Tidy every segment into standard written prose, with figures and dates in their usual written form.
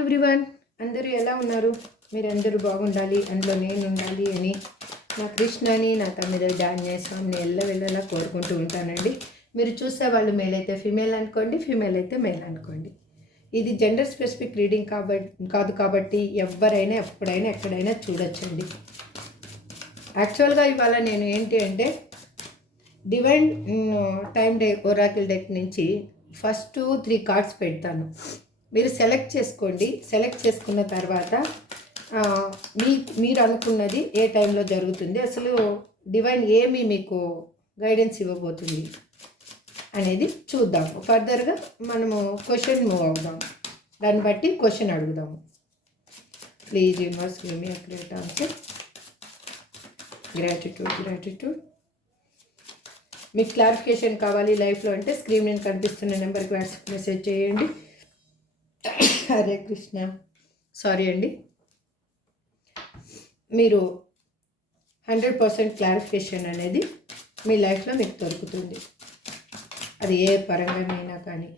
Everyone, అందరూ ఎలా ఉన్నారు? మీరందరూ బాగుండాలి, అందులో నేను ఉండాలి అని నా కృష్ణని, నా తమ్ముడు ధాన్యస్వామిని వెళ్ళలా కోరుకుంటూ ఉంటానండి. మీరు చూసే వాళ్ళు మేల్ అయితే ఫీమేల్ అనుకోండి, ఫీమేల్ అయితే మేల్ అనుకోండి. ఇది జెండర్ స్పెసిఫిక్ రీడింగ్ కాదు కాబట్టి ఎవరైనా ఎప్పుడైనా ఎక్కడైనా చూడొచ్చండి. యాక్చువల్గా ఇవాళ నేను ఏంటి అంటే divine time day Oracle deck నుంచి ఫస్ట్ 3 కార్డ్స్ పెడతాను. మీరు సెలెక్ట్ చేసుకోండి. సెలెక్ట్ చేసుకున్న తర్వాత మీరు అనుకున్నది ఏ టైంలో జరుగుతుంది, అసలు డివైన్ ఏమి మీకు గైడెన్స్ ఇవ్వబోతుంది అనేది చూద్దాం. ఫర్దర్గా మనము క్వశ్చన్ మూవ్ అవుదాం. దాన్ని బట్టి క్వశ్చన్ అడుగుదాము. Please universe give me a great answer. Gratitude. మీకు క్లారిఫికేషన్ కావాలి లైఫ్లో అంటే స్క్రీన్ మీద కనిపిస్తున్న నెంబర్కి వాట్సాప్ మెసేజ్ చేయండి. హరే కృష్ణ. సారీ అండి, మీరు 100% క్లారిఫికేషన్ అనేది మీ లైఫ్లో మీకు దొరుకుతుంది. అది ఏ పరంగానైనా కానీ.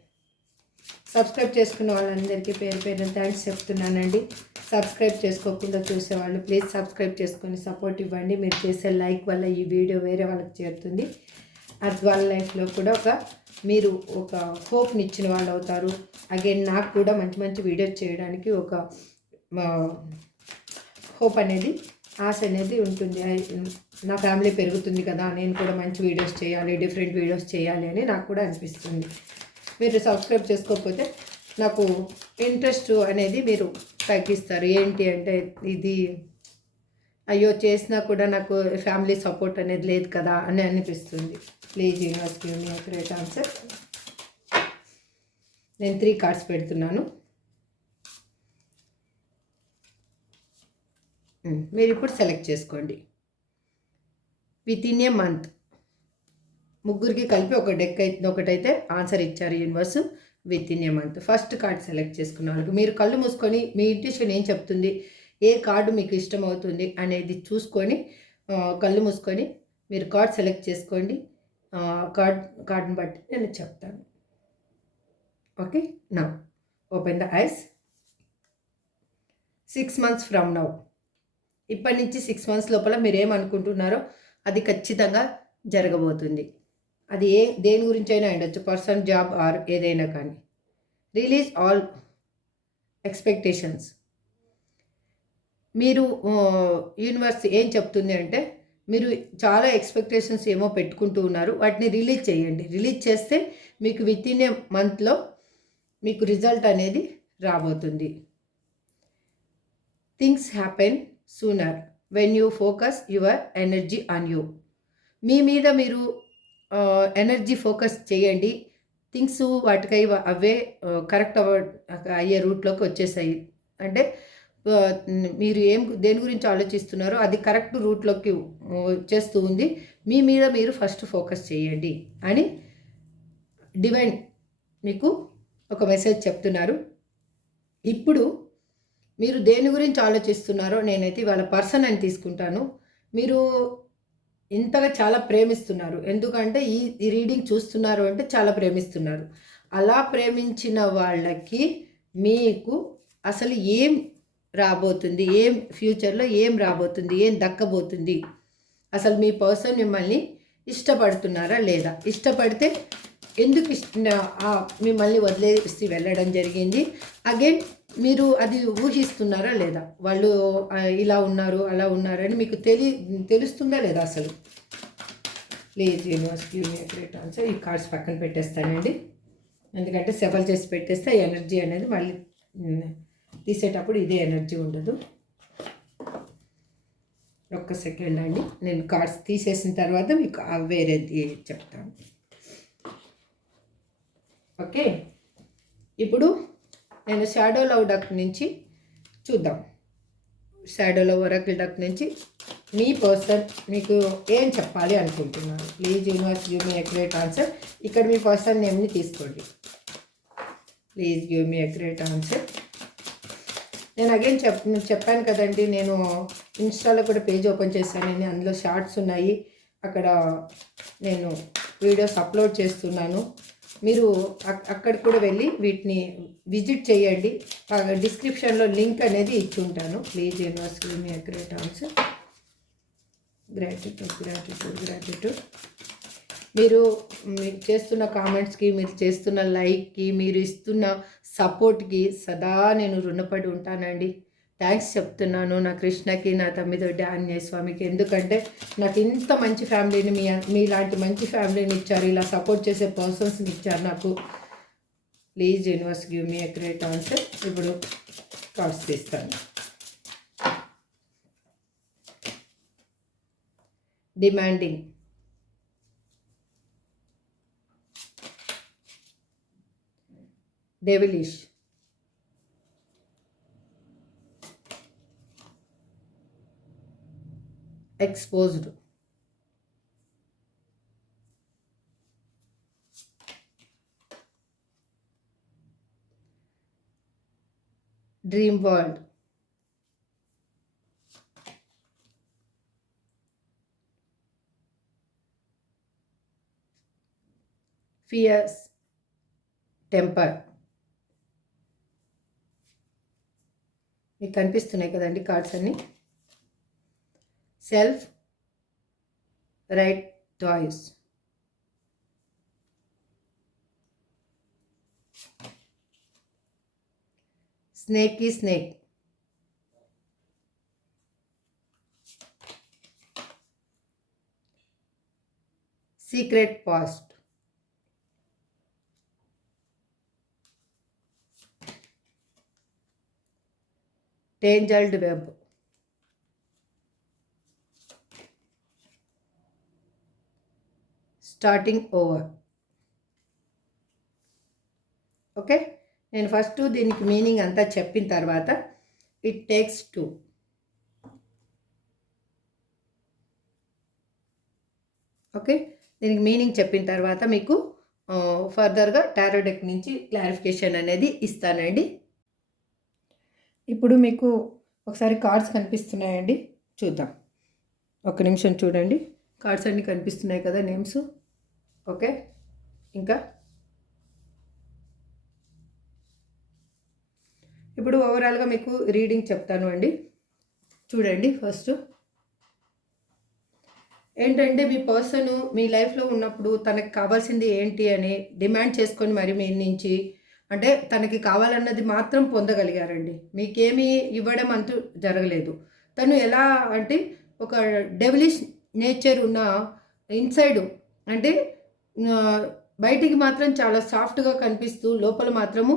సబ్స్క్రైబ్ చేసుకున్న వాళ్ళందరికీ పేరు థ్యాంక్స్ చెప్తున్నానండి. సబ్స్క్రైబ్ చేసుకోకుండా చూసేవాళ్ళు ప్లీజ్ సబ్స్క్రైబ్ చేసుకొని సపోర్ట్ ఇవ్వండి. మీరు చేసే లైక్ వల్ల ఈ వీడియో వేరే వాళ్ళకి చేరుతుంది. అది వాళ్ళ లైఫ్లో కూడా మీరు ఒక హోప్ని ఇచ్చిన వాళ్ళు అవుతారు. అగైన్ నాకు కూడా మంచి వీడియోస్ చేయడానికి ఒక హోప్ అనేది, ఆశ అనేది ఉంటుంది. నా ఫ్యామిలీ పెరుగుతుంది కదా, నేను కూడా మంచి వీడియోస్ చేయాలి, డిఫరెంట్ వీడియోస్ చేయాలి అని నాకు కూడా అనిపిస్తుంది. మీరు సబ్స్క్రైబ్ చేసుకోకపోతే నాకు ఇంట్రెస్ట్ అనేది మీరు తగ్గిస్తారు. ఏంటి అంటే ఇది అయ్యో చేసినా కూడా నాకు ఫ్యామిలీ సపోర్ట్ అనేది లేదు కదా అని అనిపిస్తుంది. Please universe give me a great answer. నేను 3 కార్డ్స్ పెడుతున్నాను. మీరు ఇప్పుడు సెలెక్ట్ చేసుకోండి. విత్ ఇన్ ఏ మంత్ ముగ్గురికి కలిపి ఒక డెక్ ఒకటైతే ఆన్సర్ ఇచ్చారు universe. With in a month first card select చేసుకున్నారు. మీరు కళ్ళు మూసుకొని మీ ఇంట్యూషన్ ఏం చెప్తుంది, ఏ కార్డు మీకు ఇష్టమవుతుంది అనేది చూసుకొని కళ్ళు మూసుకొని మీరు కార్డ్ సెలెక్ట్ చేసుకోండి. కార్డుని బట్టి నేను చెప్తాను. Okay, now open the ice. 6 months from now, ఇప్పటి నుంచి 6 months లోపల మీరు ఏమనుకుంటున్నారో అది ఖచ్చితంగా జరగబోతుంది. అది దేని గురించి అయినా ఉండొచ్చు, పర్సన్, జాబ్ ఆర్ ఏదైనా కానీ. Release all expectations. మీరు యూనివర్స్ ఏం చెప్తుంది అంటే మీరు చాలా ఎక్స్పెక్టేషన్స్ ఏమో పెట్టుకుంటూ ఉన్నారు, వాటిని రిలీజ్ చేయండి. రిలీజ్ చేస్తే మీకు విత్ ఇన్ ఏ మంత్లో మీకు రిజల్ట్ అనేది రాబోతుంది. Things happen sooner when you focus your energy on you. మీ మీద మీరు ఎనర్జీ ఫోకస్ చేయండి. థింగ్స్ వాటికై అవే కరెక్ట్ అయ్యే రూట్లోకి వచ్చేసాయి. అంటే మీరు దేని గురించి ఆలోచిస్తున్నారో అది కరెక్ట్ రూట్లోకి వచ్చేస్తూ ఉంది. మీ మీద మీరు ఫస్ట్ ఫోకస్ చేయండి అని డివైన్ మీకు ఒక మెసేజ్ చెప్తున్నారు. ఇప్పుడు మీరు దేని గురించి ఆలోచిస్తున్నారో నేనైతే వాళ్ళ పర్సన్ అని తీసుకుంటాను. మీరు ఇంతగా చాలా ప్రేమిస్తున్నారు, ఎందుకంటే ఈ రీడింగ్ చూస్తున్నారు అంటే చాలా ప్రేమిస్తున్నారు. అలా ప్రేమించిన వాళ్ళకి మీకు అసలు ఏం రాబోతుంది, ఏం ఫ్యూచర్లో ఏం రాబోతుంది, ఏం దక్కబోతుంది, అసలు మీ పర్సన్ మిమ్మల్ని ఇష్టపడుతున్నారా లేదా, ఇష్టపడితే ఎందుకు మిమ్మల్ని వదిలేసి వెళ్ళడం జరిగింది, అగైన్ మీరు అది ఊహిస్తున్నారా లేదా, వాళ్ళు ఇలా ఉన్నారు అలా ఉన్నారని మీకు తెలుస్తుందా లేదా అసలు. Please universe give me a great answer. ఈ కార్డ్స్ పక్కన పెట్టేస్తానండి, ఎందుకంటే సెవెల్ చేసి పెట్టేస్తే ఎనర్జీ అనేది మళ్ళీ తీసేటప్పుడు ఇదే ఎనర్జీ ఉండదు. ఒక్క సెకండ్ అండి, నేను కార్డ్స్ తీసేసిన తర్వాత మీకు వేరేది చెప్తాను. ఓకే, ఇప్పుడు నేను షాడో లవ్ డక్ నుంచి చూద్దాం. షాడో లవ్ ఒరాకిల్ డక్ నుంచి మీ పర్సన్ మీకు ఏం చెప్పాలి అనుకుంటున్నారు. Please universe give me a great answer. ఇక్కడ మీ పర్సన్ నేమ్ని తీసుకోండి. Please give me a great answer. నేను అగైన్ చెప్పాను కదండి, నేను ఇన్స్టాలో కూడా పేజ్ ఓపెన్ చేశానని, అందులో షార్ట్స్ ఉన్నాయి, అక్కడ నేను వీడియోస్ అప్లోడ్ చేస్తున్నాను. మీరు అక్కడికి కూడా వెళ్ళి వీటిని విజిట్ చేయండి. డిస్క్రిప్షన్లో లింక్ అనేది ఇచ్చి ఉంటాను. Please universe give me a great answer. Gratitude. మీరు చేస్తున్న కామెంట్స్కి, మీరు చేస్తున్న లైక్కి, మీరు ఇస్తున్న సపోర్ట్కి సదా నేను రుణపడి ఉంటానండి. థ్యాంక్స్ చెప్తున్నాను నా కృష్ణకి, నా తమ్మిదొడ్డి ఆంజనేయ స్వామికి. ఎందుకంటే నాకు ఇంత మంచి ఫ్యామిలీని, మీలాంటి మంచి ఫ్యామిలీని ఇచ్చారు, ఇలా సపోర్ట్ చేసే పర్సన్స్ని ఇచ్చారు నాకు. Please universe give me a great answer. ఇప్పుడు కార్డ్స్ తీస్తాను. Demanding, devilish, exposed, dream world, fierce temper. మీకు కనిపిస్తున్నాయి కదండి కార్డ్స్ అన్నీ. Self right choice, sneaky snake, secret past, tangled web, starting over. Okay, నేను ఫస్ట్ దీనికి మీనింగ్ అంతా చెప్పిన తర్వాత ఇట్ టేక్స్ టూ. ఓకే, దీనికి మీనింగ్ చెప్పిన తర్వాత మీకు ఫర్దర్గా టారో డెక్ నుంచి క్లారిఫికేషన్ అనేది ఇస్తానండి. ఇప్పుడు మీకు ఒకసారి కార్డ్స్ కనిపిస్తున్నాయండి, చూద్దాం. ఒక నిమిషం చూడండి. కార్డ్స్ అన్నీ కనిపిస్తున్నాయి కదా, నేమ్స్. ఓకే, ఇంకా ఇప్పుడు ఓవరాల్గా మీకు రీడింగ్ చెప్తాను అండి. చూడండి. ఫస్ట్ ఏంటంటే, మీ పర్సన్ మీ లైఫ్లో ఉన్నప్పుడు తనకు కావాల్సింది ఏంటి అని డిమాండ్ చేసుకొని మరి మీ నుంచి, అంటే తనకి కావాలన్నది మాత్రం పొందగలిగారండి. మీకేమీ ఇవ్వడం అంటూ జరగలేదు. తను ఎలా అంటే ఒక డెవిలిష్ నేచర్ ఉన్న ఇన్సైడ్, అంటే బయటికి మాత్రం చాలా సాఫ్ట్గా కనిపిస్తూ లోపల మాత్రము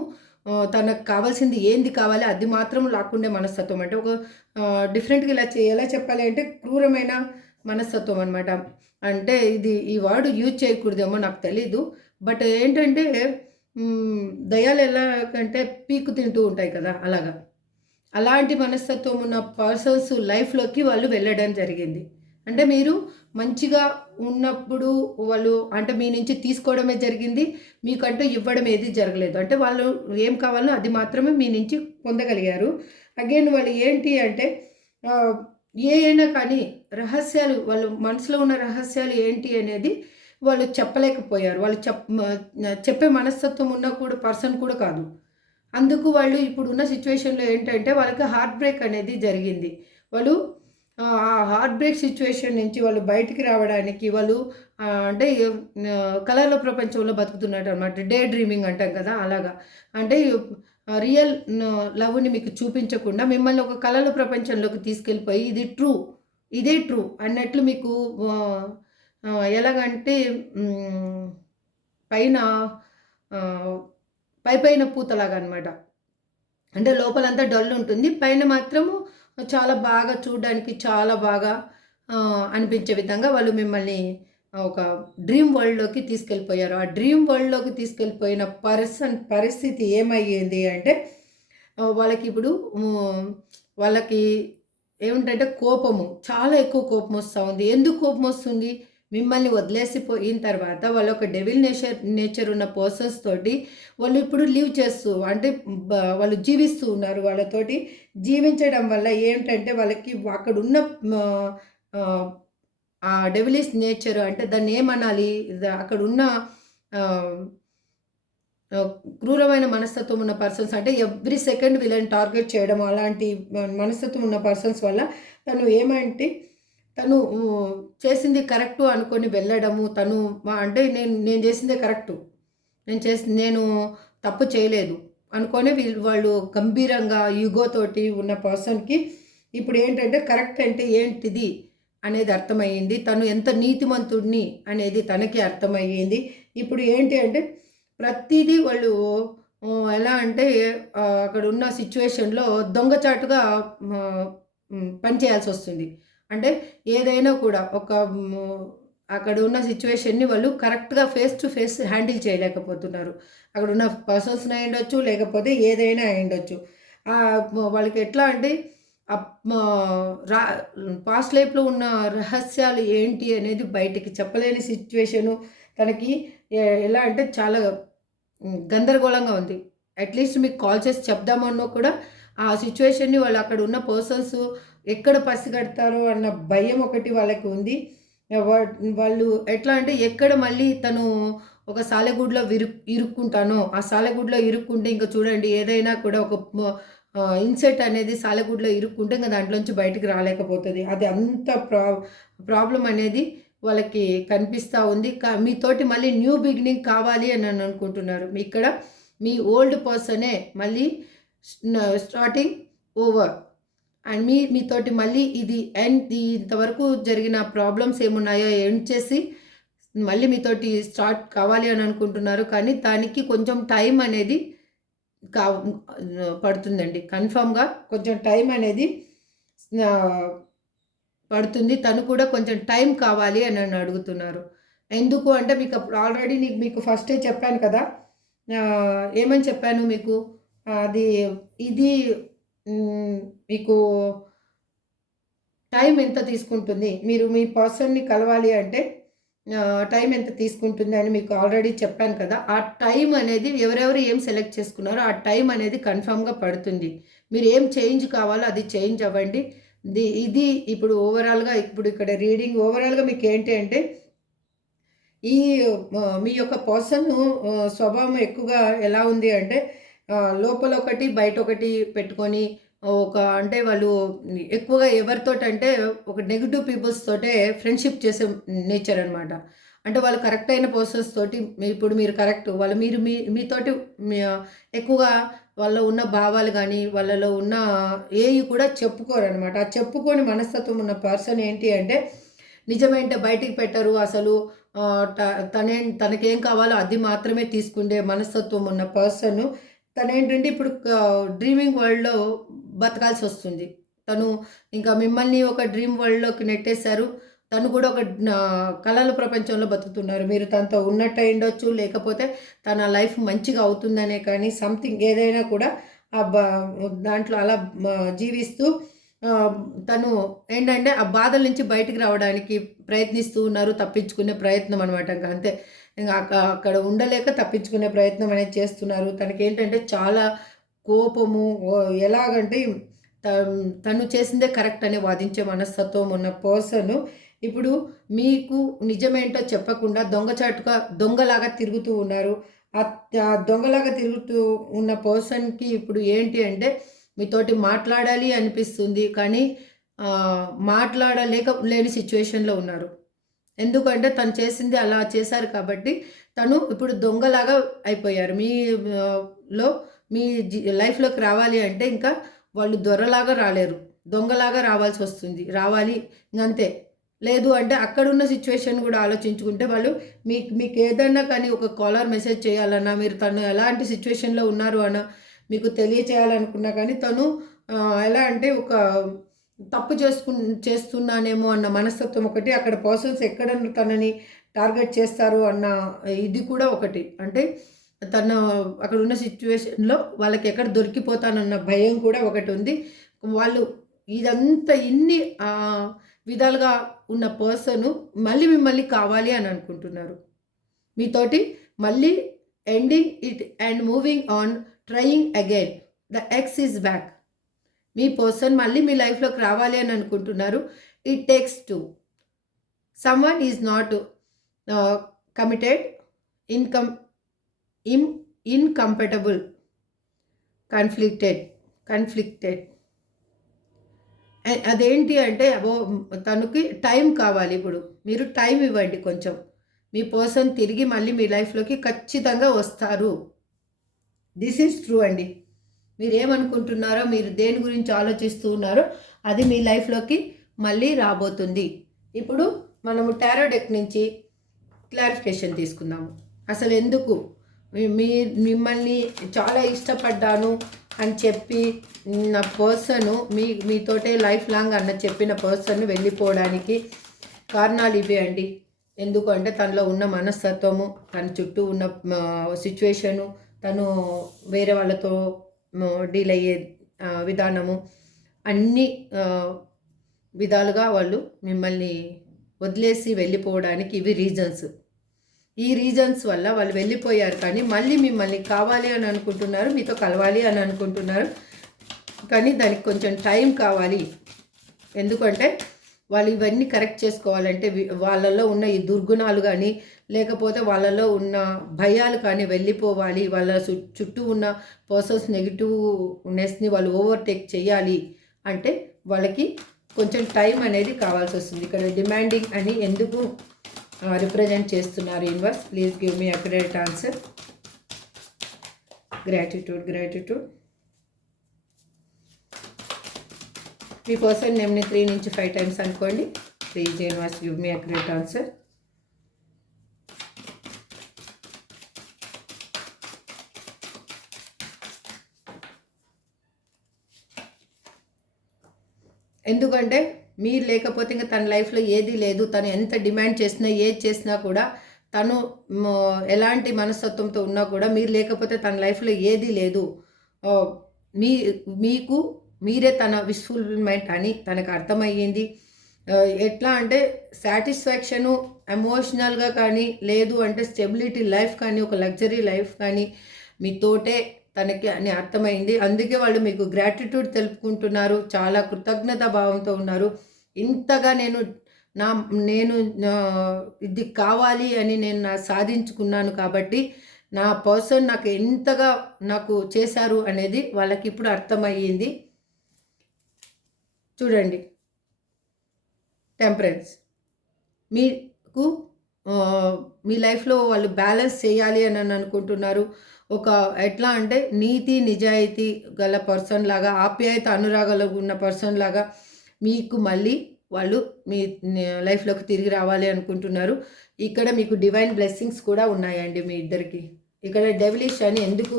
తనకు కావాల్సింది ఏంది కావాలి అది మాత్రం లాక్కుండే మనస్తత్వం. అంటే ఒక డిఫరెంట్గా ఎలా చెప్పాలి అంటే క్రూరమైన మనస్తత్వం అనమాట. అంటే ఈ వర్డ్ యూజ్ చేయకూడదేమో నాకు తెలీదు. బట్ ఏంటంటే దయ్యాలు ఎలాగంటే పీకు తింటూ ఉంటాయి కదా, అలాంటి మనస్తత్వం ఉన్న పర్సన్స్ లైఫ్లోకి వాళ్ళు వెళ్ళడం జరిగింది. అంటే మీరు మంచిగా ఉన్నప్పుడు వాళ్ళు అంటే మీ నుంచి తీసుకోవడమే జరిగింది, మీకంటూ ఇవ్వడం ఏది జరగలేదు. అంటే వాళ్ళు ఏం కావాలో అది మాత్రమే మీ నుంచి పొందగలిగారు. అగైన్ వాళ్ళు ఏంటి అంటే అయినా కానీ రహస్యాలు, వాళ్ళు మనసులో ఉన్న రహస్యాలు ఏంటి అనేది వాళ్ళు చెప్పలేకపోయారు. వాళ్ళు చెప్పే మనస్తత్వం ఉన్న కూడా పర్సన్ కూడా కాదు. అందుకు వాళ్ళు ఇప్పుడున్న సిచ్యువేషన్లో ఏంటంటే వాళ్ళకి హార్ట్ బ్రేక్ అనేది జరిగింది. వాళ్ళు ఆ హార్ట్ బ్రేక్ సిచ్యువేషన్ నుంచి వాళ్ళు బయటికి రావడానికి వాళ్ళు అంటే కలర్ల ప్రపంచంలో బతుకుతున్నట్టు అనమాట. డే డ్రీమింగ్ అంటాం కదా, అలాగా. అంటే రియల్ లవ్ని మీకు చూపించకుండా మిమ్మల్ని ఒక కలల ప్రపంచంలోకి తీసుకెళ్ళిపోయి ఇదే ట్రూ అన్నట్లు మీకు ఎలాగంటే పైన పైన పూతలాగా అనమాట. అంటే లోపలంతా డల్ ఉంటుంది, పైన మాత్రము చాలా బాగా చూడడానికి చాలా బాగా అనిపించే విధంగా వాళ్ళు మిమ్మల్ని ఒక డ్రీమ్ వరల్డ్లోకి తీసుకెళ్ళిపోయారు. ఆ డ్రీమ్ వరల్డ్లోకి తీసుకెళ్ళిపోయిన పరిస్థితి ఏమయ్యింది అంటే వాళ్ళకి ఇప్పుడు వాళ్ళకి ఏమిటంటే కోపము, చాలా ఎక్కువ కోపం వస్తూ ఉంది. ఎందుకు కోపం వస్తుంది? మిమ్మల్ని వదిలేసిపోయిన తర్వాత వాళ్ళు ఒక డెవిల్ నేచర్ ఉన్న పర్సన్స్ తోటి వాళ్ళు ఇప్పుడు లివ్ చేస్తూ, అంటే వాళ్ళు జీవిస్తూ ఉన్నారు. వాళ్ళతోటి జీవించడం వల్ల ఏంటంటే వాళ్ళకి అక్కడున్న ఆ డెవిలిష్ నేచర్, అంటే దాన్ని ఏమనాలి, అక్కడున్న ఆహ్, క్రూరమైన మనస్తత్వం ఉన్న పర్సన్స్ అంటే ఎవ్రీ సెకండ్ వీళ్ళని టార్గెట్ చేయడం అలాంటి మనస్తత్వం ఉన్న పర్సన్స్ వల్ల తను ఏమంటే తను చేసింది కరెక్టు అనుకోని వెళ్ళడము. తను అంటే నేను చేసిందే కరెక్టు. నేను తప్పు చేయలేదు అనుకోని వాళ్ళు గంభీరంగా ఇగోతోటి ఉన్న పర్సన్‌కి ఇప్పుడేంటంటే కరెక్ట్ అంటే ఏంటిది అనేది అర్థమయ్యింది. తను ఎంత నీతిమంతుడిని అనేది తనకి అర్థమయ్యింది. ఇప్పుడు ఏంటి అంటే ప్రతీదీ వాళ్ళు ఎలా అంటే అక్కడున్న సిట్యుయేషన్‌లో దొంగచాటుగా పని చేయాల్సొస్తుంది. అంటే ఏదైనా కూడా ఒక అక్కడ ఉన్న సిట్యుయేషన్‌ని వాళ్ళు కరెక్ట్‌గా ఫేస్ టు ఫేస్ హ్యాండిల్ చేయలేకపోతున్నారు. అక్కడున్న పర్సన్స్‌ని అయ్యుండొచ్చు, లేకపోతే ఏదైనా అయ్యుండొచ్చు. వాళ్ళకి ఎట్లా అంటే అప్ మా రా పాస్ట్ లైఫ్‌లో ఉన్న రహస్యాలు ఏంటి అనేది బయటికి చెప్పలేని సిట్యుయేషను తనకి ఎలా అంటే చాలా గందరగోళంగా ఉంది. అట్‌లీస్ట్ మీకు కాల్ చేసి చెప్దామన్నా కూడా ఆ సిట్యుయేషన్‌ని వాళ్ళు అక్కడ ఉన్న పర్సన్స్ ఎక్కడ పసిగడతారో అన్న భయం ఒకటి వాళ్ళకి ఉంది. వా వాళ్ళు ఎట్లా అంటే ఎక్కడ మళ్ళీ తను ఒక సాలెగూడులో ఇరుక్కుంటానో, ఆ సాలెగూడులో ఇరుక్కుంటే ఇంక చూడండి ఏదైనా కూడా ఒక ఇన్సెట్ అనేది సాలెగూడులో ఇరుక్కుంటే ఇంక దాంట్లోంచి బయటికి రాలేకపోతది. అది అంత ప్రాబ్లమ్ అనేది వాళ్ళకి కనిపిస్తా ఉంది. మీతోటి మళ్ళీ న్యూ బిగినింగ్ కావాలి అని అనుకుంటున్నారు. ఇక్కడ మీ ఓల్డ్ పర్సనే మళ్ళీ స్టార్టింగ్ ఓవర్. అండ్ మీతోటి మళ్ళీ ఇది ఇంతవరకు జరిగిన ప్రాబ్లమ్స్ ఏమున్నాయో ఎండ్ చేసి మళ్ళీ మీతోటి స్టార్ట్ కావాలి అని అనుకుంటున్నారు. కానీ దానికి కొంచెం టైం అనేది కావ్ పడుతుందండి. కన్ఫర్మ్‌గా కొంచెం టైం అనేది పడుతుంది. తను కూడా కొంచెం టైం కావాలి అని నన్ను అడుగుతున్నారు. ఎందుకు అంటే మీకప్పుడు ఆల్రెడీ మీకు ఫస్టే చెప్పాను కదా! ఏమని చెప్పాను మీకు? అది ఇది మీకు టైం ఎంత తీసుకుంటుంది? మీరు మీ పర్సన్‌ని కలవాలి అంటే టైం ఎంత తీసుకుంటుంది అని మీకు ఆల్రెడీ చెప్పాను కదా! ఆ టైం అనేది ఎవరెవరు ఏం సెలెక్ట్ చేసుకున్నారో ఆ టైం అనేది కన్ఫర్మ్‌గా పడుతుంది. మీరు ఏం చేంజ్ కావాలో అది చేంజ్ అవ్వండి. ఇది ఇప్పుడు ఓవరాల్‌గా ఇప్పుడు ఇక్కడ రీడింగ్ ఓవరాల్‌గా మీకేంటి అంటే ఈ మీ యొక్క పర్సను స్వభావం ఎక్కువగా ఎలా ఉంది అంటే లోపలొకటి, బయటొకటి పెట్టుకొని అంటే వాళ్ళు ఎక్కువగా ఎవరితోటంటే ఒక నెగెటివ్ పీపుల్స్ తోటే ఫ్రెండ్‌షిప్ చేసే నేచర్ అనమాట. అంటే వాళ్ళు కరెక్ట్ అయిన పర్సన్స్ తోటి ఇప్పుడు మీరు కరెక్ట్. వాళ్ళు మీరు మీతోటి మీ ఎక్కువగా వాళ్ళలో ఉన్న భావాలు గానీ, వాళ్ళలో ఉన్న ఏయి కూడా చెప్పుకోరనమాట. ఆ చెప్పుకోని మనస్తత్వం ఉన్న పర్సన్ ఏంటి అంటే నిజమేంటో బయటికి పెట్టరు. అసలు ఆహ్, త తనకేం కావాలో అది మాత్రమే తీసుకుండే మనస్తత్వం ఉన్న పర్సను తనేంటంటే ఇప్పుడు డ్రీమింగ్ వరల్డ్‌లో బతకాల్సొస్తుంది. తను ఇంకా మిమ్మల్ని ఒక డ్రీమ్ వరల్డ్‌లోకి నెట్టేశారు. తను కూడా ఒక కలల ప్రపంచంలో బతుకుతున్నారు. మీరు తనతో ఉన్నట్టు అయ్యుండొచ్చు. లేకపోతే తన లైఫ్ మంచిగా అవుతుందనే కానీ సంథింగ్ ఏదైనా కూడా ఆ బ దాంట్లో అలా జీవిస్తూ ఆహ్, తను ఏంటంటే ఆ బాధల నుంచి బయటికి రావడానికి ప్రయత్నిస్తూ ఉన్నారు. తప్పించుకునే ప్రయత్నం అనమాట. ఇంక అంతే. ఇంగ అక్కడ ఉండలేక తప్పించుకునే ప్రయత్నం అనేది చేస్తున్నారు. తనకేంటంటే చాలా కోపము ఎలాగంటే తను చేసిందే కరెక్ట్ అని వాదించే మనస్తత్వం ఉన్న పర్సను ఇప్పుడు మీకు నిజమేంటో చెప్పకుండా దొంగచాటుగా దొంగలాగా తిరుగుతూ ఉన్నారు. ఆ దొంగలాగా తిరుగుతూ ఉన్న పర్సన్‌కి ఇప్పుడు ఏంటి అంటే మీతోటి మాట్లాడాలి అనిపిస్తుంది. కానీ లేని సిట్యుయేషన్‌లో ఉన్నారు. ఎందుకంటే తను చేసింది అలా చేశారు కాబట్టి, తను ఇప్పుడు దొంగలాగా అయిపోయారు. ఆహ్, లో మీ లైఫ్‌లోకి రావాలి అంటే ఇంకా వాళ్ళు దొరలాగా రాలేరు. దొంగలాగా రావాల్సొస్తుంది. రావాలి ఇంగంతే. లేదు అంటే అక్కడున్న సిట్యుయేషన్ గూడా ఆలోచించుకుంటే వాళ్ళు మీకేదన్నా కానీ ఒక కాల్ ఆర్ మెసేజ్ చేయాలన్నా, మీరు తను ఎలాంటి సిట్యుయేషన్‌లో ఉన్నారు మీకు తెలియచేయాలనుకున్నా కానీ తను ఎలా అంటే ఒక తప్పు చేస్తున్నానేమో అన్న మనస్తత్వం ఒకటి, అక్కడ పర్సన్స్ ఎక్కడ తనని టార్గెట్ చేస్తారు అన్న ఇది కూడా ఒకటి. అంటే తను అక్కడున్న సిట్యుయేషన్‌లో వాళ్ళకెక్కడ దొరికిపోతానన్న భయం కూడా ఒకటుంది. వాళ్ళు ఇదంతా ఇన్ని విధాలుగా ఉన్న పర్సను మళ్ళీ మిమ్మల్ని కావాలి అని అనుకుంటున్నారు. మీతోటి మళ్ళీ ending it and moving on trying again. The ex is back. మీ పర్సన్ మళ్ళీ మీ లైఫ్‌లోకి రావాలి అని అనుకుంటున్నారు. It takes 2. Someone is not committed, income incompatible, conflicted. అదేంటి అంటే తనకి టైం కావాలి. ఇప్పుడు మీరు టైం ఇవ్వండి కొంచెం. మీ పర్సన్ తిరిగి మళ్ళీ మీ లైఫ్లోకి ఖచ్చితంగా వస్తారు. దిస్ ఈజ్ ట్రూ అండి. మీరేమనుకుంటున్నారో, మీరు దేని గురించి ఆలోచిస్తూ ఉన్నారో అది మీ లైఫ్లోకి మళ్ళీ రాబోతుంది. ఇప్పుడు మనము టారో డెక్ నుంచి క్లారిఫికేషన్ తీసుకుందాము. అసలు ఎందుకు మిమ్మల్ని చాలా ఇష్టపడ్డాను అని చెప్పి నా పర్సను మీతోటే లైఫ్ లాంగ్ అన్న చెప్పిన పర్సన్ వెళ్ళిపోవడానికి కారణాలు ఇవే అండి. ఎందుకంటే తనలో ఉన్న మనస్తత్వము, తన చుట్టూ ఉన్న సిచ్యువేషను, తను వేరే వాళ్ళతో డీల్ అయ్యే విధానము, అన్ని విధాలుగా వాళ్ళు మిమ్మల్ని వదిలేసి వెళ్ళిపోవడానికి ఇవి రీజన్స్. ఈ రీజన్స్ వల్ల వాళ్ళు వెళ్ళిపోయారు. కానీ మళ్ళీ మిమ్మల్ని కావాలి అని అనుకుంటున్నారు, మీతో కలవాలి అని అనుకుంటున్నారు. కానీ దానికి కొంచెం టైం కావాలి. ఎందుకంటే వాళ్ళు ఇవన్నీ కరెక్ట్ చేసుకోవాలంటే వాళ్ళల్లో ఉన్న ఈ దుర్గుణాలు కానీ, లేకపోతే వాళ్ళలో ఉన్న భయాలు కానీ వెళ్ళిపోవాలి. వాళ్ళ చుట్టూ ఉన్న పర్సన్స్ నెగిటివ్నెస్ని వాళ్ళు ఓవర్టేక్ చేయాలి అంటే వాళ్ళకి కొంచెం టైం అనేది కావాల్సి వస్తుంది. ఇక్కడ డిమాండింగ్ అని ఎందుకు రిప్రజెంట్ చేస్తున్నారు universe? Please give me accurate answer. Gratitude. మీ పర్సన్ నేమ్ని 3 నుంచి 5 టైమ్స్ అనుకోండి. Please universe give me accurate answer. ఎందుకంటే మీరు లేకపోతే ఇంకా తన లైఫ్లో ఏదీ లేదు. తను ఎంత డిమాండ్ చేసినా, ఏది చేసినా కూడా, తను ఎలాంటి మనస్తత్వంతో ఉన్నా కూడా మీరు లేకపోతే తన లైఫ్లో ఏదీ లేదు. మీకు మీరే తన విస్ఫుల్మెంట్ అని తనకు అర్థమయ్యింది. ఎట్లా అంటే సాటిస్ఫాక్షను ఎమోషనల్గా కానీ, లేదు అంటే స్టెబిలిటీ లైఫ్ కానీ, ఒక లగ్జరీ లైఫ్ కానీ మీతోటే తనకి అని అర్థమైంది. అందుకే వాళ్ళు మీకు గ్రాటిట్యూడ్ తెలుపుకుంటున్నారు. చాలా కృతజ్ఞత భావంతో ఉన్నారు. ఇంతగా నేను ఇది కావాలి అని నేను సాధించుకున్నాను కాబట్టి నా పర్సన్ నాకు ఎంతగా నాకు చేశారు అనేది వాళ్ళకి ఇప్పుడు అర్థమయ్యింది. చూడండి, టెంపరెన్స్. మీకు మీ లైఫ్లో వాళ్ళు బ్యాలెన్స్ చేయాలి అని అనుకుంటున్నారు. ఒక ఎట్లా అంటే నీతి నిజాయితీ గల పర్సన్ లాగా, ఆప్యాయత అనురాగాలు ఉన్న పర్సన్ లాగా మీకు మళ్ళీ వాళ్ళు మీ లైఫ్లోకి తిరిగి రావాలి అనుకుంటున్నారు. ఇక్కడ మీకు డివైన్ బ్లెస్సింగ్స్ కూడా ఉన్నాయండి మీ ఇద్దరికి. ఇక్కడ డెవిలిష్ అని ఎందుకు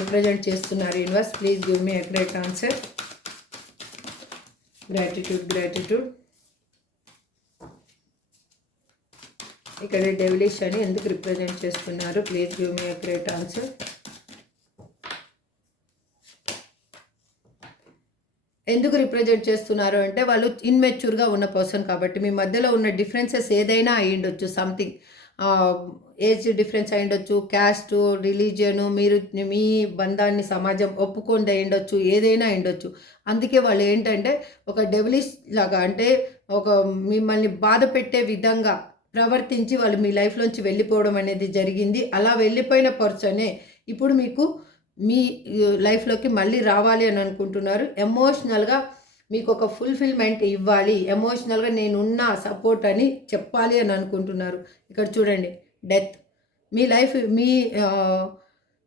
రిప్రజెంట్ చేస్తున్నారు universe? Please give me accurate answer. Gratitude. ఇక్కడ డెవిలిష్ అని ఎందుకు రిప్రజెంట్ చేస్తున్నారు? Please give me accurate answer. ఎందుకు రిప్రజెంట్ చేస్తున్నారు అంటే వాళ్ళు ఇన్మెచ్యూర్గా ఉన్న పర్సన్ కాబట్టి మీ మధ్యలో ఉన్న డిఫరెన్సెస్ ఏదైనా అయ్యుండొచ్చు. సంథింగ్ ఏజ్ డిఫరెన్స్ అయ్యుండొచ్చు, క్యాస్ట్, రిలీజియను, మీరు మీ బంధాన్ని సమాజం ఒప్పుకొని అయ్యుండొచ్చు, ఏదైనా అయ్యుండొచ్చు. అందుకే వాళ్ళు ఏంటంటే ఒక డెవిలిష్ లాగా, అంటే ఒక మిమ్మల్ని బాధ పెట్టే విధంగా ప్రవర్తించి వాళ్ళు మీ లైఫ్లోంచి వెళ్ళిపోవడం అనేది జరిగింది. అలా వెళ్ళిపోయిన పర్సనే ఇప్పుడు మీకు మీ లైఫ్లోకి మళ్ళీ రావాలి అని అనుకుంటున్నారు. ఎమోషనల్గా మీకు ఒక ఫుల్ఫిల్మెంట్ ఇవ్వాలి, ఎమోషనల్గా నేనున్నా సపోర్ట్ అని చెప్పాలి అని అనుకుంటున్నారు. ఇక్కడ చూడండి, డెత్. మీ లైఫ్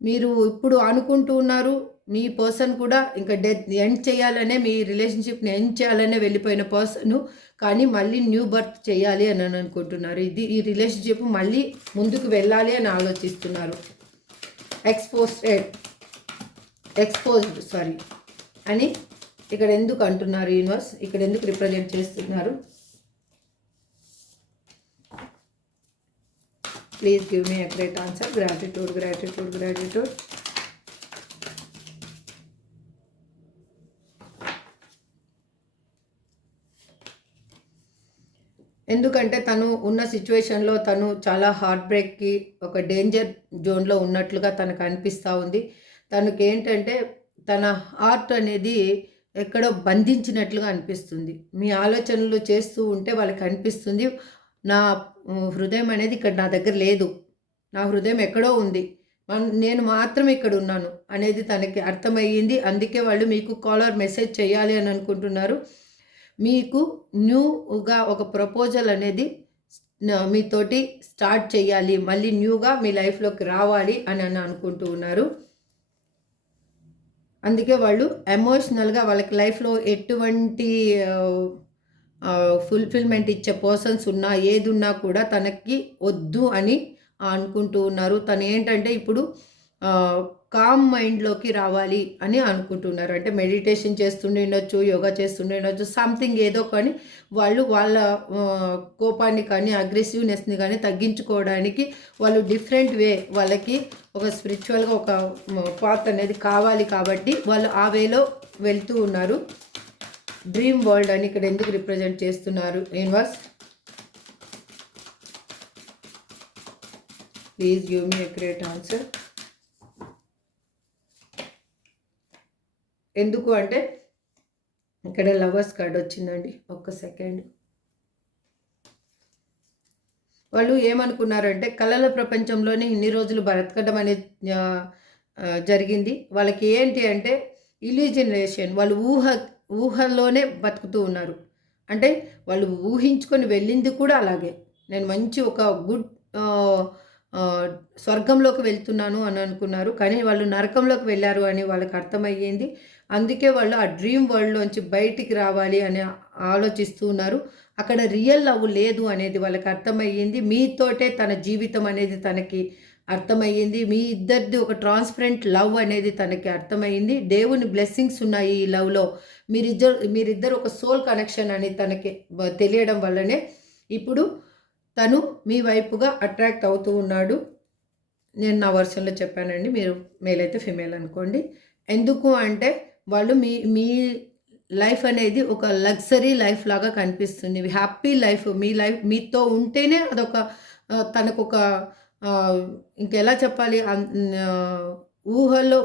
మీరు ఇప్పుడు అనుకుంటూ ఉన్నారు. మీ పర్సన్ కూడా ఇంకా డెత్ ఎండ్ చేయాలనే, మీ రిలేషన్షిప్ని ఎండ్ చేయాలనే వెళ్ళిపోయిన పర్సన్ కానీ మళ్ళీ న్యూ బర్త్ చేయాలి అని అనుకుంటున్నారు. ఈ రిలేషన్షిప్ మళ్ళీ ముందుకు వెళ్ళాలి అని ఆలోచిస్తున్నారు. ఎక్స్పోజ్డ్ అని ఇక్కడ ఎందుకు అంటున్నారు యూనివర్స్? ఇక్కడ ఎందుకు రిప్రజెంట్ చేస్తున్నారు? Please give me accurate answer. Gratitude. ఎందుకంటే తను ఉన్న సిచ్యువేషన్లో తను చాలా హార్ట్ బ్రేక్కి, ఒక డేంజర్ జోన్లో ఉన్నట్లుగా తనకు అనిపిస్తూ ఉంది. తనకి ఏంటంటే తన హార్ట్ అనేది ఎక్కడో బంధించినట్లుగా అనిపిస్తుంది. మీ ఆలోచనలు చేస్తూ ఉంటే వాళ్ళకి అనిపిస్తుంది, నా హృదయం అనేది ఇక్కడ నా దగ్గర లేదు, నా హృదయం ఎక్కడో ఉంది, నేను మాత్రమే ఇక్కడ ఉన్నాను అనేది తనకి అర్థమయ్యింది. అందుకే వాళ్ళు మీకు కాలర్ మెసేజ్ చేయాలి అని అనుకుంటున్నారు. మీకు న్యూగా ఒక ప్రపోజల్ అనేది మీతోటి స్టార్ట్ చేయాలి, మళ్ళీ న్యూగా మీ లైఫ్లోకి రావాలి అని అనుకుంటూ ఉన్నారు. అందుకే వాళ్ళు ఎమోషనల్గా వాళ్ళకి లైఫ్లో ఎటువంటి ఫుల్ఫిల్మెంట్ ఇచ్చే పర్సన్స్ ఉన్నా ఏది ఉన్నా కూడా తనకి వద్దు అని అనుకుంటూ ఉన్నారు. తను ఏంటంటే ఇప్పుడు కామ్ మైండ్లోకి రావాలి అని అనుకుంటున్నారు. అంటే మెడిటేషన్ చేస్తుండే ఉండొచ్చు, యోగా చేస్తుండే ఉండొచ్చు, సంథింగ్ ఏదో కానీ వాళ్ళు వాళ్ళ కోపాన్ని కానీ అగ్రెసివ్నెస్ని కానీ తగ్గించుకోవడానికి వాళ్ళు డిఫరెంట్ వే, వాళ్ళకి ఒక స్పిరిచువల్గా ఒక పాత్ అనేది కావాలి కాబట్టి వాళ్ళు ఆ వేలో వెళ్తూ ఉన్నారు. డ్రీమ్ వరల్డ్ అని ఇక్కడ ఎందుకు రిప్రజెంట్ చేస్తున్నారు universe? Please give me a great answer. ఎందుకు అంటే ఇక్కడ లవర్స్ కార్డ్ వచ్చిందండి. ఒక్క సెకండ్. వాళ్ళు ఏమనుకున్నారంటే కళల ప్రపంచంలోనే ఇన్ని రోజులు బ్రతకడం అనేది జరిగింది. వాళ్ళకి ఏంటి అంటే ఇల్యూజనేషన్, వాళ్ళు ఊహల్లోనే బతుకుతూ ఉన్నారు. అంటే వాళ్ళు ఊహించుకొని వెళ్ళింది కూడా అలాగే, నేను మంచి ఒక గుడ్ స్వర్గంలోకి వెళ్తున్నాను అని అనుకున్నారు. కానీ వాళ్ళు నరకంలోకి వెళ్ళారు అని వాళ్ళకి అర్థమయ్యింది. అందుకే వాళ్ళు ఆ డ్రీమ్ వరల్డ్లోంచి బయటికి రావాలి అని ఆలోచిస్తూ ఉన్నారు. అక్కడ రియల్ లవ్ లేదు అనేది వాళ్ళకి అర్థమయ్యింది. మీతోటే తన జీవితం అనేది తనకి అర్థమయ్యింది. మీ ఇద్దరిది ఒక ట్రాన్స్పరెంట్ లవ్ అనేది తనకి అర్థమయ్యింది. దేవుని బ్లెస్సింగ్స్ ఉన్నాయి ఈ లవ్లో. మీరిద్దరు ఒక సోల్ కనెక్షన్ అని తనకి తెలియడం వల్లనే ఇప్పుడు తను మీ వైపుగా అట్రాక్ట్ అవుతూ ఉన్నాడు. నేను నా వర్షన్లో చెప్పానండి, మీరు మేల్ అయితే ఫిమేల్ అనుకోండి. ఎందుకు అంటే వాళ్ళు మీ లైఫ్ అనేది ఒక లగ్జరీ లైఫ్ లాగా కనిపిస్తుంది. హ్యాపీ లైఫ్, మీ లైఫ్ మీతో ఉంటేనే అదొక తనకొక ఇంకెలా చెప్పాలి, ఊహల్లో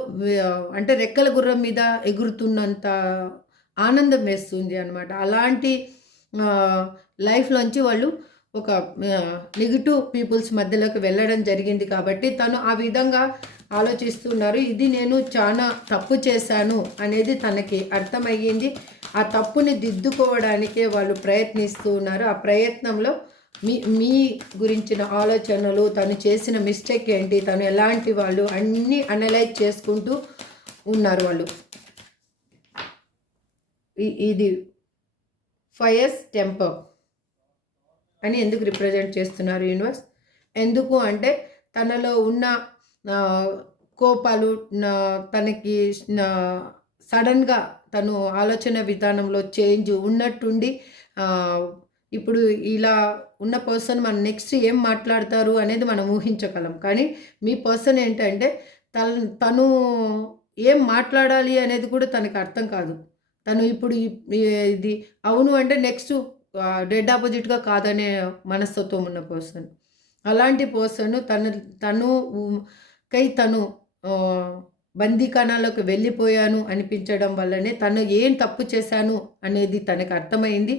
అంటే రెక్కల గుర్రం మీద ఎగురుతున్నంత ఆనందం వేస్తుంది అనమాట. అలాంటి లైఫ్లోంచి వాళ్ళు ఒక నెగిటివ్ పీపుల్స్ మధ్యలోకి వెళ్ళడం జరిగింది కాబట్టి తను ఆ విధంగా ఆలోచిస్తున్నారు. ఇది నేను చాలా తప్పు చేశాను అనేది తనకి అర్థమయ్యింది. ఆ తప్పుని దిద్దుకోవడానికే వాళ్ళు ప్రయత్నిస్తూ ఉన్నారు. ఆ ప్రయత్నంలో మీ గురించిన ఆలోచనలు, తను చేసిన మిస్టేక్ ఏంటి, తను ఎలాంటి వాళ్ళు అన్నీ అనలైజ్ చేసుకుంటూ ఉన్నారు వాళ్ళు. ఇది ఫైర్స్ టెంపర్ అని ఎందుకు రిప్రజెంట్ చేస్తున్నారు యూనివర్స్? ఎందుకు అంటే తనలో ఉన్న కోపాలు తనకి సడన్గా తను ఆలోచన విధానంలో చేంజ్ ఉన్నట్టుండి ఇప్పుడు ఇలా ఉన్న పర్సన్ మన నెక్స్ట్ ఏం మాట్లాడతారు అనేది మనం ఊహించగలం. కానీ మీ పర్సన్ ఏంటంటే తను ఏం మాట్లాడాలి అనేది కూడా తనకు అర్థం కాదు. తను ఇప్పుడు ఇది అవును అంటే నెక్స్ట్ డెడ్ ఆపోజిట్గా కాదనే మనస్తత్వం ఉన్న పర్సన్. అలాంటి పర్సన్ తను బందీఖానాలోకి వెళ్ళిపోయాను అనిపించడం వల్లనే తను ఏం తప్పు చేశాను అనేది తనకు అర్థమైంది.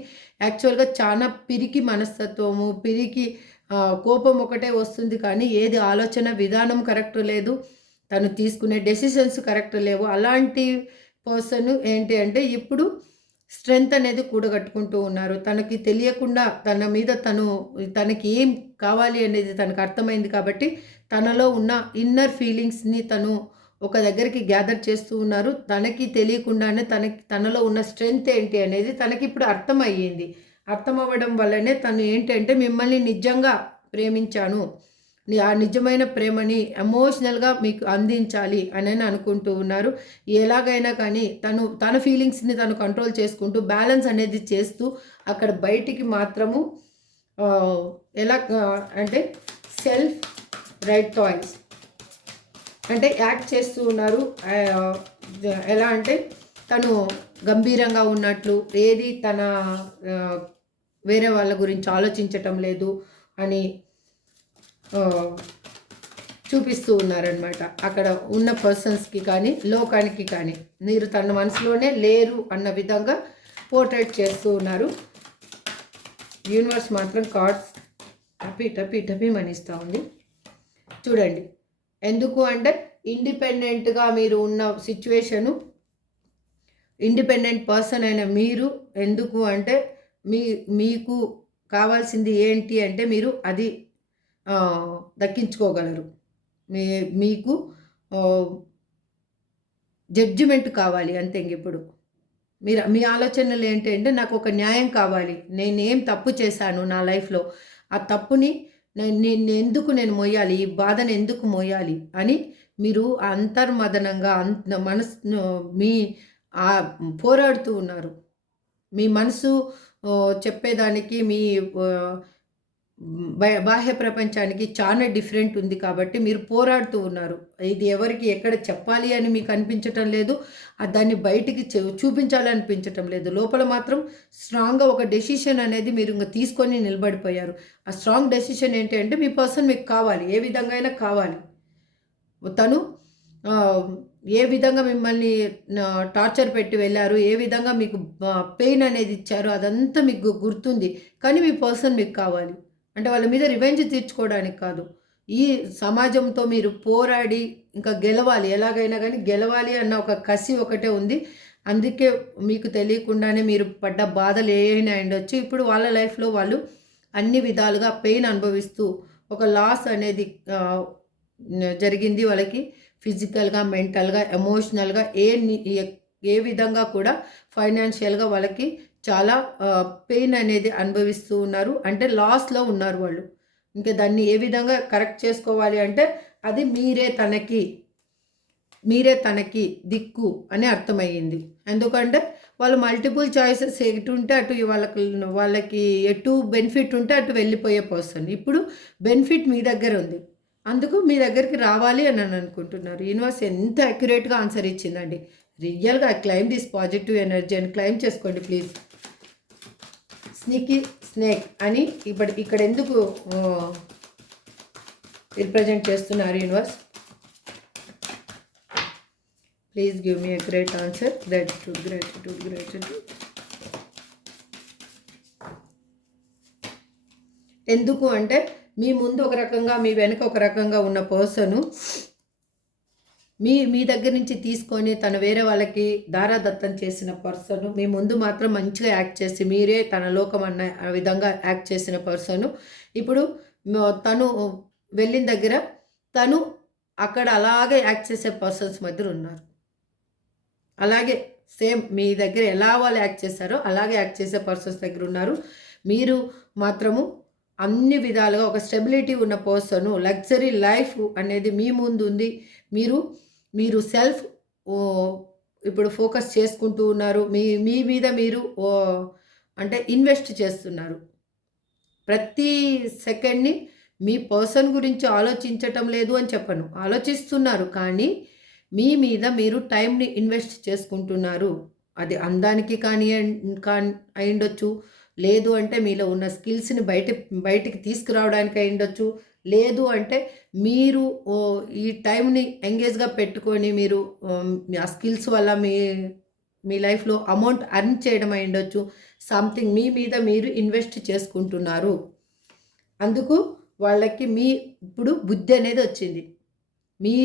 యాక్చువల్గా చాలా పిరికి మనస్తత్వము, పిరికి కోపం ఒకటే వస్తుంది కానీ ఏది ఆలోచన విధానం కరెక్ట్ లేదు, తను తీసుకునే డెసిషన్స్ కరెక్ట్ లేవు. అలాంటి పర్సన్ ఏంటి అంటే ఇప్పుడు స్ట్రెంగ్త్ అనేది కూడగట్టుకుంటూ ఉన్నారు. తనకి తెలియకుండా తన మీద తనకి ఏం కావాలి అనేది తనకు అర్థమైంది కాబట్టి తనలో ఉన్న ఇన్నర్ ఫీలింగ్స్ని తను ఒక దగ్గరికి గ్యాదర్ చేస్తూ ఉన్నారు. తనకి తెలియకుండానే తనలో ఉన్న స్ట్రెంగ్త్ ఏంటి అనేది తనకి ఇప్పుడు అర్థమయ్యింది. అర్థమవ్వడం వల్లనే తను ఏంటంటే మిమ్మల్ని నిజంగా ప్రేమించాను, ఆ నిజమైన ప్రేమని ఎమోషనల్గా మీకు అందించాలి అని అనుకుంటూ ఉన్నారు. ఎలాగైనా కానీ తన ఫీలింగ్స్ని తను కంట్రోల్ చేసుకుంటూ బ్యాలెన్స్ అనేది చేస్తూ అక్కడ బయటికి మాత్రము ఎలా అంటే సెల్ఫ్ రైట్ చాయిస్ అంటే యాక్ట్ చేస్తూ ఉన్నారు. ఎలా అంటే తను గంభీరంగా ఉన్నట్లు, ఏది తన వేరే వాళ్ళ గురించి ఆలోచించటం లేదు అని చూపిస్తూ ఉన్నారనమాట. అక్కడ ఉన్న పర్సన్స్కి కానీ లోకానికి కానీ మీరు తన మనసులోనే లేరు అన్న విధంగా పోర్ట్రేట్ చేస్తూ ఉన్నారు. యూనివర్స్ మాత్రం కార్డ్స్ టపీ మనిస్తూ ఉంది. చూడండి, ఎందుకు అంటే ఇండిపెండెంట్‌గా మీరు ఉన్న సిట్యుయేషను, ఇండిపెండెంట్ పర్సన్ అయిన మీరు ఎందుకు అంటే మీ మీకు కావాల్సింది ఏంటి అంటే మీరు అది దక్కించుకోగలరు. మీ మీకు ఆహ్, జడ్జిమెంట్ కావాలి అంతే ఇంగిప్పుడు. మీ ఆలోచనలు ఏంటి అంటే నాకొక న్యాయం కావాలి. నేనేం తప్పు చేశాను నా లైఫ్‌లో. ఆ తప్పుని నేనెందుకు మోయాలి? ఈ బాధను ఎందుకు మోయాలి? అని మీరు అంతర్మదనంగా మనసును మీ పోరాడుతూ ఉన్నారు. మీ మనసు చెప్పేదానికి మీ ఆహ్, బాహ్య ప్రపంచానికి చాలా డిఫరెంట్ ఉంది కాబట్టి మీరు పోరాడుతూ ఉన్నారు. ఇది ఎవరికి ఎక్కడ చెప్పాలి అని మీకు అనిపించటం లేదు. దాన్ని బయటికి చూపించాలనిపించటం లేదు. లోపల మాత్రం స్ట్రాంగ్‌గా ఒక డెసిషన్ అనేది మీరు ఇంక తీసుకొని నిలబడిపోయారు. ఆ స్ట్రాంగ్ డెసిషన్ ఏంటి అంటే మీ పర్సన్ మీకు కావాలి. ఏ విధంగా అయినా కావాలి. తను ఆహ్, ఏ విధంగా మిమ్మల్ని టార్చర్ పెట్టి వెళ్లారు, ఏ విధంగా మీకు పెయిన్ అనేది ఇచ్చారో అదంతా మీకు గుర్తుంది. కానీ మీ పర్సన్ మీకు కావాలి. అంటే వాళ్ళ మీద రివెంజ్ తీర్చుకోవడానికి కాదు. ఈ సమాజంతో మీరు పోరాడి ఇంకా గెలవాలి. ఎలాగైనా గానీ గెలవాలి అన్న ఒక కసి ఒకటే ఉంది. అందుకే మీకు తెలియకుండానే మీరు పడ్డ బాధలు ఏయైనా అయ్యుండొచ్చు. ఇప్పుడు వాళ్ళ లైఫ్‌లో వాళ్ళు అన్ని విధాలుగా పెయిన్ అనుభవిస్తూ ఒక లాస్ అనేది జరిగింది వాళ్ళకి. ఫిజికల్‌గా, మెంటల్‌గా, ఎమోషనల్‌గా ఏ విధంగా కూడా ఫైనాన్షియల్‌గా వాళ్ళకి చాలా పెయిన్ అనేది అనుభవిస్తూ ఉన్నారు. అంటే లాస్‌లో ఉన్నారు వాళ్ళు. ఇంకా దాన్ని ఏ విధంగా కరెక్ట్ చేసుకోవాలి అంటే అది మీరే తనకి దిక్కు అని అర్థమయ్యింది. ఎందుకంటే వాళ్ళు మల్టిపుల్ చాయిసెస్ ఎటుంటే అటు వాళ్ళకి ఎటు బెనిఫిట్ ఉంటే అటు వెళ్ళిపోయే పర్సన్. ఇప్పుడు బెనిఫిట్ మీ దగ్గర ఉంది. అందుకు మీ దగ్గరికి రావాలి అని అనుకుంటున్నారు. యూనివర్స్ ఎంత అక్యురేట్‌గా ఆన్సర్ ఇచ్చిందండి. రియల్‌గా I claim this positive energy అని క్లైమ్ చేసుకోండి ప్లీజ్. స్నీకీ స్నేక్ అని ఇక్కడ ఎందుకు రిప్రజెంట్ చేస్తున్నారు universe? Please give me a great answer. Gratitude. ఎందుకు అంటే మీ ముందు ఒక రకంగా, మీ వెనక ఒక రకంగా ఉన్న పర్సను మీ దగ్గర నుంచి తీసుకొని తను వేరే వాళ్ళకి దారాదత్తం చేసిన పర్సను మీ ముందు మాత్రం మంచిగా యాక్ట్ చేసి మీరే తన లోకం అన్న విధంగా యాక్ట్ చేసిన పర్సను ఇప్పుడు తను వెళ్ళిన దగ్గర తను అక్కడ అలాగే యాక్ట్ చేసే పర్సన్స్ మధ్యలో ఉన్నారు. అలాగే సేమ్ మీ దగ్గర ఎలా వాళ్ళు యాక్ట్ చేశారో అలాగే యాక్ట్ చేసే పర్సన్స్ దగ్గర ఉన్నారు. మీరు మాత్రము అన్ని విధాలుగా ఒక స్టెబిలిటీ ఉన్న పర్సను, లగ్జరీ లైఫ్ అనేది మీ ముందు ఉంది. మీరు సెల్ఫ్ ఇప్పుడు ఫోకస్ చేసుకుంటూ ఉన్నారు. మీ మీ మీద మీరు అంటే ఇన్వెస్ట్ చేస్తున్నారు. ప్రతి సెకండ్‌ని మీ పర్సన్ గురించి ఆలోచించటం లేదు అని చెప్పను. ఆలోచిస్తున్నారు. కానీ మీ మీద మీరు టైంని ఇన్వెస్ట్ చేసుకుంటున్నారు. అది అందానికి అయ్యుండొచ్చు. లేదు అంటే మీలో ఉన్న స్కిల్స్‌ని బయటికి తీసుకురావడానికి అయ్యుండొచ్చు. లేదు అంటే మీరు ఈ టైంని ఎంగేజ్‌గా పెట్టుకొని మీరు ఆ స్కిల్స్ వల్ల మీ లైఫ్‌లో అమౌంట్ ఎర్న్ చేయడం అయ్యుండొచ్చు. సంథింగ్ మీ మీద మీరు ఇన్వెస్ట్ చేసుకుంటున్నారు. అందుకు వాళ్ళకి ఇప్పుడు బుద్ధి అనేది వచ్చింది. మీ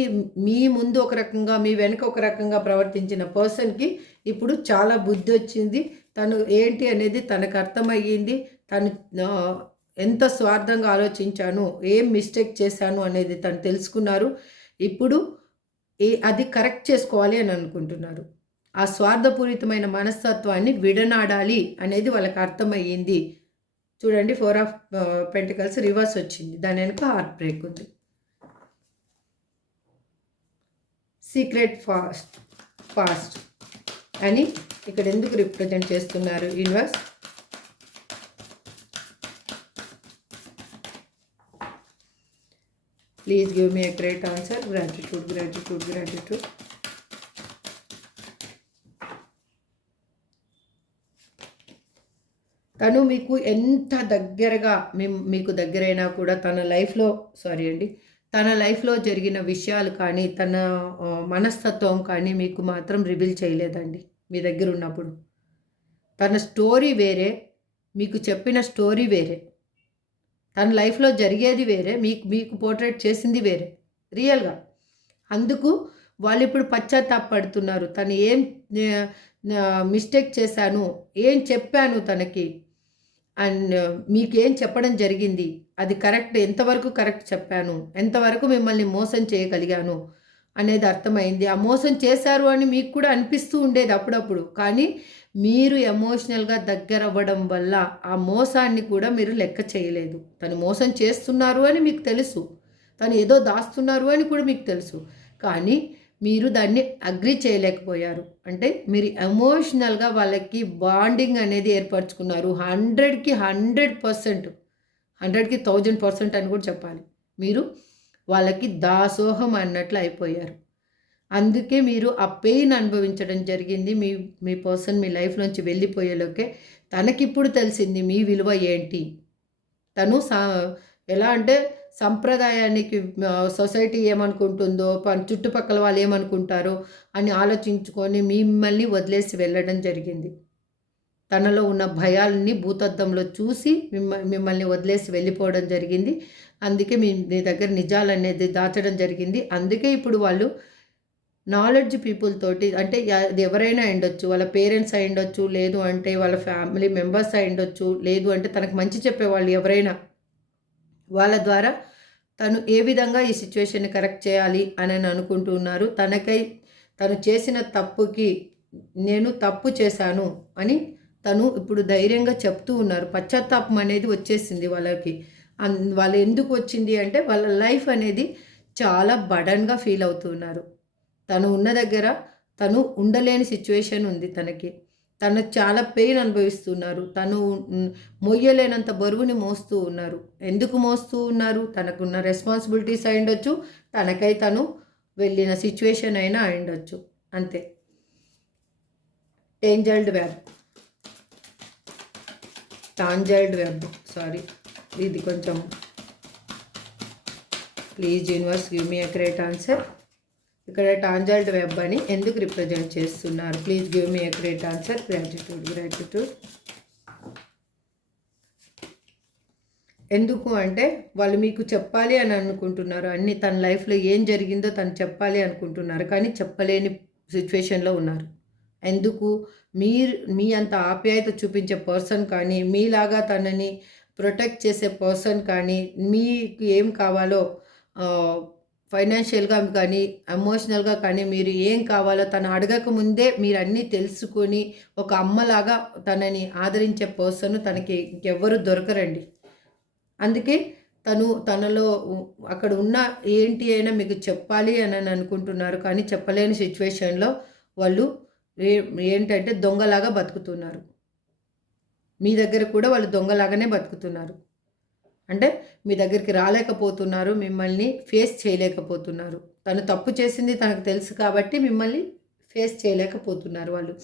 మీ ముందు ఒక రకంగా, మీ వెనక ఒక రకంగా ప్రవర్తించిన పర్సన్‌కి ఇప్పుడు చాలా బుద్ధొచ్చింది. తను ఏంటి అనేది తనకు అర్థమయ్యింది. తను ఎంత స్వార్థంగా ఆలోచించాను, ఏం మిస్టేక్ చేశాను అనేది తను తెలుసుకున్నారు. ఇప్పుడు అది కరెక్ట్ చేసుకోవాలి అని అనుకుంటున్నారు. ఆ స్వార్థపూరితమైన మనస్తత్వాన్ని విడనాడాలి అనేది వాళ్ళకి అర్థమయ్యింది. చూడండి 4 ఆఫ్ పెంటికల్స్ రివర్స్ వచ్చింది. దాని వెనక హార్ట్ బ్రేక్ ఉంది. సీక్రెట్ పాస్ట్ అని ఇక్కడ ఎందుకు రిప్రజెంట్ చేస్తున్నారు universe? Please give me a great answer. Gratitude. తను మీకు ఎంత దగ్గరగా మీకు దగ్గరైనా కూడా తన లైఫ్‌లో జరిగిన విషయాలు కానీ, తన మనస్తత్వం కానీ మీకు మాత్రం రివీల్ చేయలేదండి మీ దగ్గరున్నప్పుడు. తన స్టోరీ వేరే, మీకు చెప్పిన స్టోరీ వేరే. తన లైఫ్‌లో జరిగేది వేరే, మీకు పోర్ట్రేట్ చేసింది వేరే. రియల్గా. అందుకు వాళ్ళు ఇప్పుడు పశ్చాత్తాపపడుతున్నారు. తను ఏం మిస్టేక్ చేశాను, ఏం చెప్పాను తనకి, అండ్ మీకేం చెప్పడం జరిగింది, అది కరెక్ట్, ఎంతవరకు కరెక్ట్ చెప్పాను, ఎంతవరకు మిమ్మల్ని మోసం చేయగలిగాను అనేది అర్థమైంది. ఆ మోసం చేశారు అని మీకు కూడా అనిపిస్తూ ఉండేది అప్పుడప్పుడు. కానీ మీరు ఎమోషనల్గా దగ్గర అవ్వడం వల్ల ఆ మోసాన్ని కూడా మీరు లెక్క చేయలేదు. తను మోసం చేస్తున్నారు అని మీకు తెలుసు, తను ఏదో దాస్తున్నారు అని కూడా మీకు తెలుసు. కానీ మీరు దాన్ని అగ్రీ చేయలేకపోయారు. అంటే మీరు ఎమోషనల్గా వాళ్ళకి బాండింగ్ అనేది ఏర్పరచుకున్నారు. 100కి 100%, 100కి 1000% అని కూడా చెప్పాలి. మీరు వాళ్ళకి దాసోహం అన్నట్లు అయిపోయారు. అందుకే మీరు ఆ పెయిన్ అనుభవించడం జరిగింది. మీ మీ పర్సన్ మీ లైఫ్లోంచి వెళ్ళిపోయేలోకే తనకిప్పుడు తెలిసింది మీ విలువ ఏంటి. తను ఎలా అంటే సంప్రదాయానికి సొసైటీ ఏమనుకుంటుందో, చుట్టుపక్కల వాళ్ళు ఏమనుకుంటారో అని ఆలోచించుకొని మిమ్మల్ని వదిలేసి వెళ్ళడం జరిగింది. తనలో ఉన్న భయాలని భూతద్దంలో చూసి మిమ్మల్ని వదిలేసి వెళ్ళిపోవడం జరిగింది. అందుకే మీ దగ్గర నిజాలనేది దాచడం జరిగింది. అందుకే ఇప్పుడు వాళ్ళు నాలెడ్జ్ పీపుల్ తోటి, అంటే అది ఎవరైనా అయ్యుండొచ్చు, వాళ్ళ పేరెంట్స్ అయ్యుండొచ్చు, లేదు అంటే వాళ్ళ ఫ్యామిలీ మెంబర్స్ అయ్యుండొచ్చు, లేదు అంటే తనకు మంచి చెప్పేవాళ్ళు ఎవరైనా, వాళ్ళ ద్వారా తను ఏ విధంగా ఈ సిచ్యువేషన్ని కరెక్ట్ చేయాలి అని అనుకుంటున్నారు. తను చేసిన తప్పుకి నేను తప్పు చేశాను అని తను ఇప్పుడు ధైర్యంగా చెప్తూ ఉన్నారు. పశ్చాత్తాపం అనేది వచ్చేసింది వాళ్ళకి. వాళ్ళు ఎందుకు వచ్చింది అంటే వాళ్ళ లైఫ్ అనేది చాలా బర్డన్గా ఫీల్ అవుతున్నారు. తను ఉన్న దగ్గర తను ఉండలేని సిచ్యువేషన్ ఉంది తనకి. తను చాలా పెయిన్ అనుభవిస్తున్నారు. తను మొయ్యలేనంత బరువుని మోస్తూ ఉన్నారు. ఎందుకు మోస్తూ ఉన్నారు? తనకున్న రెస్పాన్సిబిలిటీస్ అయ్యుండొచ్చు, తనకై తను వెళ్ళిన సిచ్యువేషన్ అయినా అయ్యుండొచ్చు, అంతే. టాంజల్డ్ వెబ్, సారీ, ఇది కొంచెం, please universe give me accurate answer. ఇక్కడ టాంజల్డ్ వెబ్ అని ఎందుకు రిప్రజెంట్ చేస్తున్నారు? Please give me accurate answer. Gratitude. ఎందుకు అంటే వాళ్ళు మీకు చెప్పాలి అని అనుకుంటున్నారు. అన్ని తన లైఫ్లో ఏం జరిగిందో తను చెప్పాలి అనుకుంటున్నారు, కానీ చెప్పలేని సిచ్యువేషన్లో ఉన్నారు. ఎందుకు? మీ అంత ఆప్యాయత చూపించే పర్సన్ కానీ, మీలాగా తనని ప్రొటెక్ట్ చేసే పర్సన్ కానీ, మీకు ఏం కావాలో ఫైనాన్షియల్గా కానీ, ఎమోషనల్గా కానీ, మీరు ఏం కావాలో తను అడగక ముందే మీరు అన్నీ తెలుసుకొని ఒక అమ్మలాగా తనని ఆదరించే పర్సన్ తనకి ఇంకెవ్వరు దొరకరండి. అందుకే తనలో అక్కడ ఉన్న ఏంటి అయినా మీకు చెప్పాలి అని అనుకుంటున్నారు, కానీ చెప్పలేని సిచ్యువేషన్లో వాళ్ళు ఏంటంటే దొంగలాగా బతుకుతున్నారు. మీ దగ్గర కూడా వాళ్ళు దొంగలాగానే బతుకుతున్నారు. అంటే మీ దగ్గరికి రాలేకపోతున్నారు, మిమ్మల్ని ఫేస్ చేయలేకపోతున్నారు. తను తప్పు చేసింది తనకు తెలుసు కాబట్టి మిమ్మల్ని ఫేస్ చేయలేకపోతున్నారు వాళ్ళు.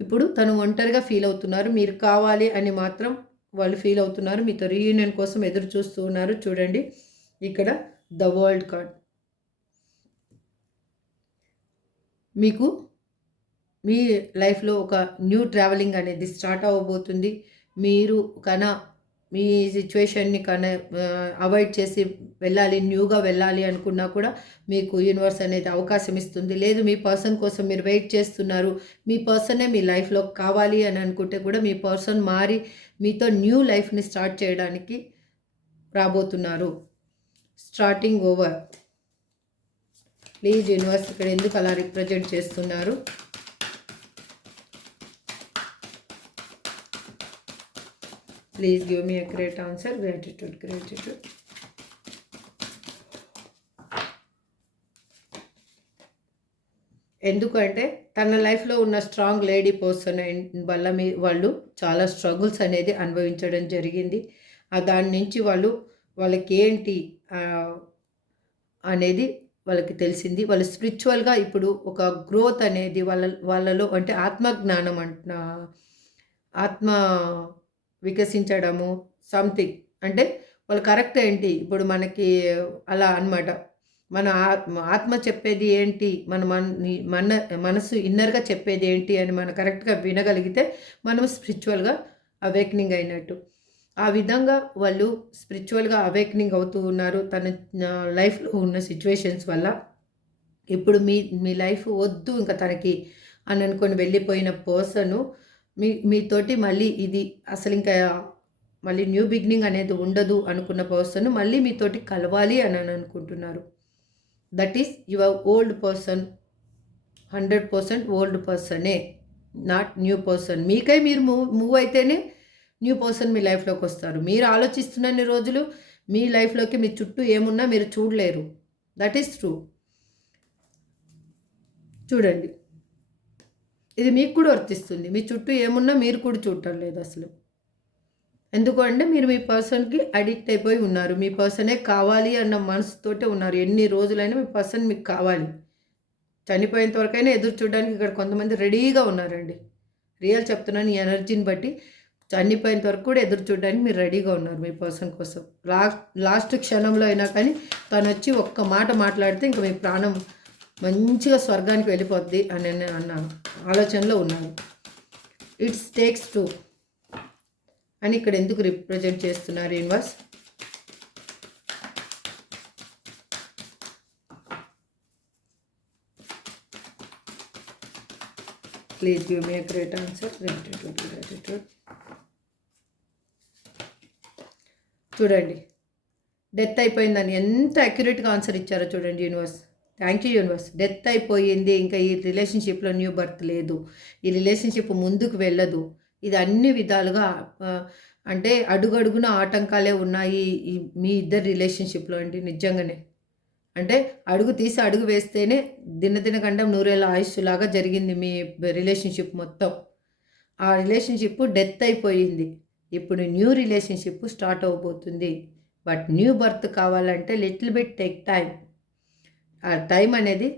ఇప్పుడు తను ఒంటరిగా ఫీల్ అవుతున్నారు. మీరు కావాలి అని మాత్రం వాళ్ళు ఫీల్ అవుతున్నారు. మీతో రీయూనియన్ కోసం ఎదురు చూస్తూ ఉన్నారు. చూడండి ఇక్కడ ద వరల్డ్ కార్డ్. మీకు మీ లైఫ్లో ఒక న్యూ ట్రావెలింగ్ అనేది స్టార్ట్ అవ్వబోతుంది. మీరు మీ సిచ్యువేషన్ని అవాయిడ్ చేసి వెళ్ళాలి, న్యూగా వెళ్ళాలి అనుకున్నా కూడా మీకు యూనివర్స్ అనేది అవకాశం ఇస్తుంది. లేదు మీ పర్సన్ కోసం మీరు వెయిట్ చేస్తున్నారు, మీ పర్సనే మీ లైఫ్లో కావాలి అని అనుకుంటే కూడా మీ పర్సన్ మారి మీతో న్యూ లైఫ్ని స్టార్ట్ చేయడానికి రాబోతున్నారు. Starting over. ప్లీజ్ యూనివర్స్ ఇక్కడ ఎందుకు అలా రిప్రజెంట్ చేస్తున్నారు? Please give me a great answer. Gratitude. ఎందుకంటే తన లైఫ్లో ఉన్న స్ట్రాంగ్ లేడీ పర్సన్ వల్ల వాళ్ళు చాలా స్ట్రగుల్స్ అనేది అనుభవించడం జరిగింది. దాని నుంచి వాళ్ళకి ఏంటి అనేది వాళ్ళకి తెలిసింది. వాళ్ళు స్పిరిచువల్గా ఇప్పుడు ఒక గ్రోత్ అనేది వాళ్ళలో, అంటే ఆత్మజ్ఞానం ఆత్మ వికసించడము సంథింగ్, అంటే వాళ్ళు కరెక్ట్ ఏంటి ఇప్పుడు మనకి అలా అనమాట. మన ఆత్మ చెప్పేది ఏంటి, మన మనసు ఇన్నర్గా చెప్పేది ఏంటి అని మనం కరెక్ట్గా వినగలిగితే మనం స్పిరిచువల్గా అవేక్నింగ్ అయినట్టు. ఆ విధంగా వాళ్ళు స్పిరిచువల్‌గా అవేకెనింగ్ అవుతూ ఉన్నారు. తన లైఫ్‌లో ఉన్న సిట్యుయేషన్స్ వల్ల. ఇప్పుడు మీ లైఫ్ వద్దు ఇంక తనకి అని అనుకోని వెళ్ళిపోయిన పర్సను మీతోటి మళ్ళీ ఇది అసలింకా మళ్ళీ న్యూ బిగినింగ్ అనేది ఉండదు అనుకున్న పర్సన్ మళ్ళీ మీతోటి కలవాలి అని అనుకుంటున్నారు. That is your old person. 100% old పర్సనే. Not new person. మీకై మీరు మూవ్ అయితేనే న్యూ పర్సన్ మీ లైఫ్‌లోకొస్తారు. మీరు ఆలోచిస్తున్నన్ని రోజులు మీ లైఫ్‌లోకి మీ చుట్టూ ఏమున్నా మీరు చూడలేరు. That is true. చూడండి. ఇది మీకు కూడా వర్తిస్తుంది. మీ చుట్టూ ఏమున్నా మీరు కూడా చూడటం లేదసలు. ఎందుకు అంటే మీరు మీ పర్సన్‌కి అడిక్ట్ అయిపోయి ఉన్నారు. మీ పర్సనే కావాలి అన్న మనసుతోటే ఉన్నారు. ఎన్ని రోజులైనా మీ పర్సన్ మీకు కావాలి. చనిపోయేంత వరకైనా ఎదురు చూడడానికి ఇక్కడ కొంతమంది రెడీగా ఉన్నారండి. రియల్ చెప్తున్నాను ఈ ఎనర్జీని బట్టి. చనిపోయేంత వరకు కూడా ఎదురు చూడడానికి మీరు రెడీగా ఉన్నారు మీ పర్సన్ కోసం. లాస్ట్ క్షణంలో అయినా కానీ తనొచ్చి ఒక్క మాట మాట్లాడితే ఇంక మీ ప్రాణం మంచిగా స్వర్గానికి వెళ్ళిపోద్ది అని అన్న ఆలోచనలో ఉన్నాను. ఇట్స్ టేక్స్ టూ అని ఇక్కడ ఎందుకు రిప్రజెంట్ చేస్తున్నారు universe? Please give me a great answer. Gratitude. చూడండి, డెత్ అయిపోయిందని ఎంత అక్యురేట్గా ఆన్సర్ ఇచ్చారో చూడండి universe. Thank you universe. Death అయిపోయింది, ఇంకా ఈ రిలేషన్షిప్లో న్యూ బర్త్ లేదు, ఈ రిలేషన్షిప్ ముందుకు వెళ్ళదు. ఇది అన్ని విధాలుగా అంటే అడుగడుగున ఆటంకాలే ఉన్నాయి మీ ఇద్దరు రిలేషన్షిప్లో అండి. నిజంగానే అంటే అడుగు తీసి అడుగు వేస్తేనే దినదినగండం నూరేళ్ళ ఆయుష్లాగా జరిగింది మీ రిలేషన్షిప్ మొత్తం. ఆ రిలేషన్షిప్ డెత్ అయిపోయింది. ఇప్పుడు న్యూ రిలేషన్షిప్ స్టార్ట్ అవ్వబోతుంది. బట్ న్యూ బర్త్ కావాలంటే లిటిల్ బిట్ టేక్ టైం. ఆ టైం అనేది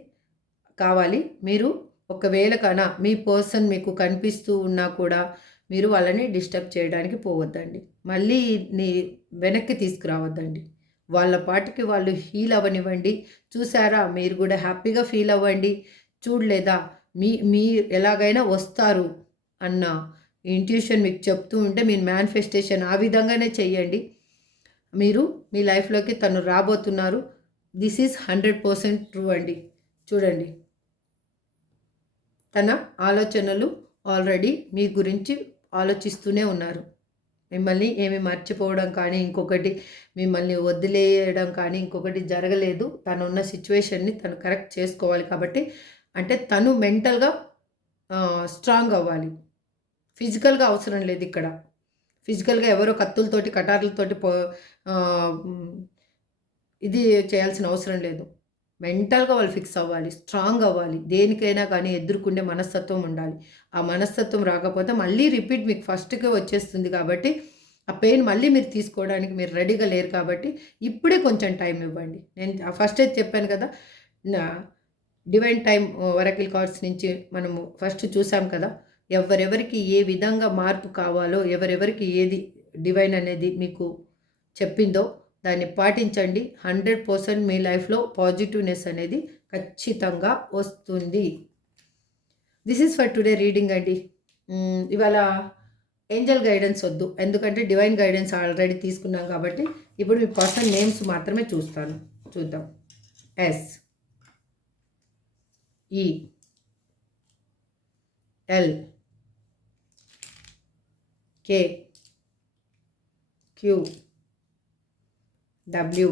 కావాలి. మీరు ఒకవేళ మీ పర్సన్ మీకు కనిపిస్తూ ఉన్నా కూడా మీరు వాళ్ళని డిస్టర్బ్ చేయడానికి పోవద్దండి. మళ్ళీ వెనక్కి తీసుకురావద్దండి. వాళ్ళ పాటికి వాళ్ళు హీల్ అవ్వనివ్వండి. చూసారా, మీరు కూడా హ్యాపీగా ఫీల్ అవ్వండి. చూడలేదా, మీ ఎలాగైనా వస్తారు అన్న ఇంట్యూషన్ మీకు చెప్తూ ఉంటే మీరు మేనిఫెస్టేషన్ ఆ విధంగానే చెయ్యండి. మీరు మీ లైఫ్లోకి తను రాబోతున్నారు. దిస్ ఈజ్ 100% ట్రూ అండి. చూడండి, తన ఆలోచనలు ఆల్రెడీ మీ గురించి ఆలోచిస్తూనే ఉన్నారు. మిమ్మల్ని ఏమి మర్చిపోవడం కానీ, ఇంకొకటి మిమ్మల్ని వదిలేయడం కానీ ఇంకొకటి జరగలేదు. తను ఉన్న సిచ్యువేషన్ని తను కరెక్ట్ చేసుకోవాలి కాబట్టి, అంటే తను మెంటల్గా స్ట్రాంగ్ అవ్వాలి. ఫిజికల్గా అవసరం లేదు ఇక్కడ. ఫిజికల్గా ఎవరో కత్తులతోటి కటార్లతోటి ఇది చేయాల్సిన అవసరం లేదు. మెంటల్గా వాళ్ళు ఫిక్స్ అవ్వాలి, స్ట్రాంగ్ అవ్వాలి. దేనికైనా కానీ ఎదుర్కొనే మనస్తత్వం ఉండాలి. ఆ మనస్తత్వం రాకపోతే మళ్ళీ రిపీట్ మీకు ఫస్ట్‌కే వచ్చేస్తుంది కాబట్టి, ఆ పెయిన్ మళ్ళీ మీరు తీసుకోవడానికి మీరు రెడీగా లేరు కాబట్టి, ఇప్పుడే కొంచెం టైం ఇవ్వండి. నేను ఫస్టే చెప్పాను కదా, నా డివైన్ టైం ఒరాకిల్ కార్డ్స్ నుంచి మనము ఫస్ట్ చూసాం కదా, ఎవరెవరికి ఏ విధంగా మార్పు కావాలో, ఎవరెవరికి ఏది డివైన్ అనేది మీకు చెప్పిందో దాన్ని పాటించండి. 100% మీ లైఫ్లో పాజిటివ్నెస్ అనేది ఖచ్చితంగా వస్తుంది. This is for today reading అండి. ఇవాళ ఏంజల్ గైడెన్స్ వద్దు, ఎందుకంటే డివైన్ గైడెన్స్ ఆల్రెడీ తీసుకున్నాం కాబట్టి ఇప్పుడు మీ పర్సన్ నేమ్స్ మాత్రమే చూద్దాం. S, E, L, K, Q, W,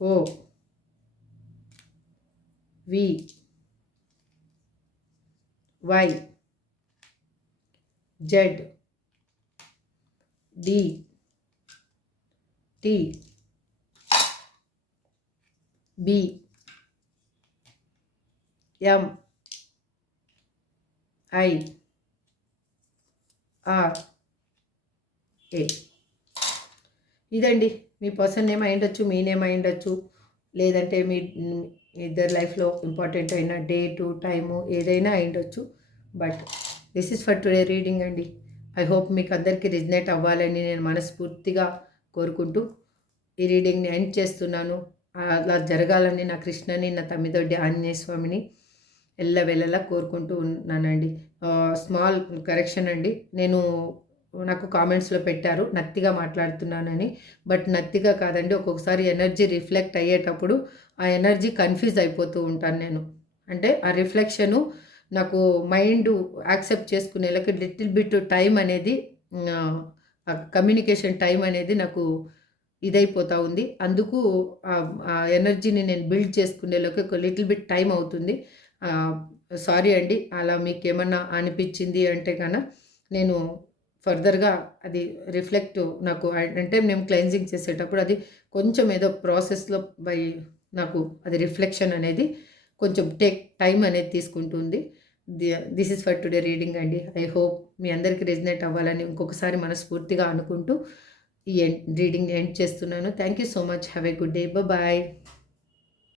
O, V, Y, Z, D, T, B, M, I, R, A. ఇదండి మీ పర్సన్ నేమ్ అయ్యుండొచ్చు, మీ నేమ్ అయ్యుండొచ్చు, లేదంటే మీ ఇద్దరు లైఫ్లో ఇంపార్టెంట్ అయిన డేటు, టైము ఏదైనా అయ్యుండొచ్చు. But this is for today reading అండి. ఐ హోప్ మీకు అందరికీ రిజనేట్ అవ్వాలని నేను మనస్ఫూర్తిగా కోరుకుంటూ ఈ రీడింగ్ని ఎండ్ చేస్తున్నాను. అలా జరగాలని నా కృష్ణని, నా తమ్మిదొడ్డి ఆంజనేయ స్వామిని ఎల్లవెల్లలా కోరుకుంటూ ఉన్నానండి. స్మాల్ కరెక్షన్ అండి, నేను నాకు కామెంట్స్లో పెట్టారు నత్తిగా మాట్లాడుతున్నానని. బట్ నత్తిగా కాదండి, ఒక్కొక్కసారి ఎనర్జీ రిఫ్లెక్ట్ అయ్యేటప్పుడు ఆ ఎనర్జీ కన్ఫ్యూజ్ అయిపోతూ ఉంటాను నేను. అంటే ఆ రిఫ్లెక్షను నాకు మైండ్ యాక్సెప్ట్ చేసుకునేలాగా లిటిల్ బిట్ టైం అనేది, ఆ కమ్యూనికేషన్ టైం అనేది నాకు ఇదైపోతా ఉంది. అందుకు ఆ ఎనర్జీని నేను బిల్డ్ చేసుకునేలోకి ఒక లిటిల్ బిట్ టైం అవుతుంది. సారీ అండి, అలా మీకేమన్నా అనిపించింది అంటే గన నేను ఫర్దర్‌గా అది రిఫ్లెక్ట్ నాకు అంటే మేము క్లెన్జింగ్ చేసేటప్పుడు అది కొంచెం ఏదో ప్రాసెస్‌లో నాకు అది రిఫ్లెక్షన్ అనేది కొంచెం టైం అనేది తీసుకుంటుంది. This is for today reading అండి. ఐ హోప్ మీ అందరికీ రెజనేట్ అవ్వాలని ఇంకొకసారి మనస్ఫూర్తిగా అనుకుంటూ ఈ రీడింగ్ ఎండ్ చేస్తున్నాను. Thank you so much. Have a good day. Bye.